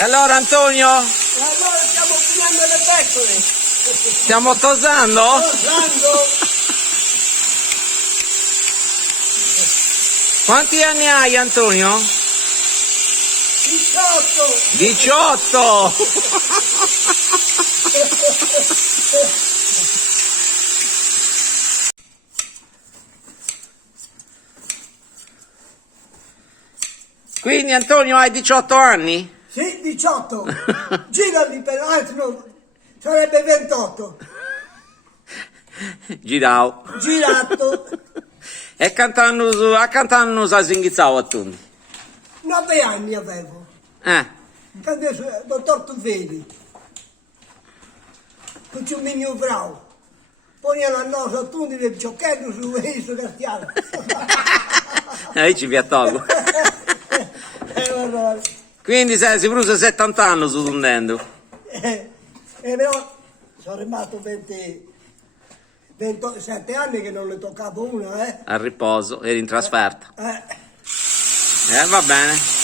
E allora Antonio? E allora stiamo finendo le pecore. Stiamo tosando? Tosando. Quanti anni hai Antonio? 18. 18! Quindi Antonio hai 18 anni? Sì, 18. Girali per altri, no, sarebbe 28. Girau. Girato. E cantando sa singhizzao a tu. 9 anni avevo. Quando il dottor Tuveli. Con un migno bravo. Poi alla nosa tu nel giocchetto su questo castiano. Lì ci piattogo. Quindi sei pure 70 anni su tondendo. Però sono rimasto 27 anni che non ne toccavo una, A riposo, eri in trasferta. Eh. Va bene.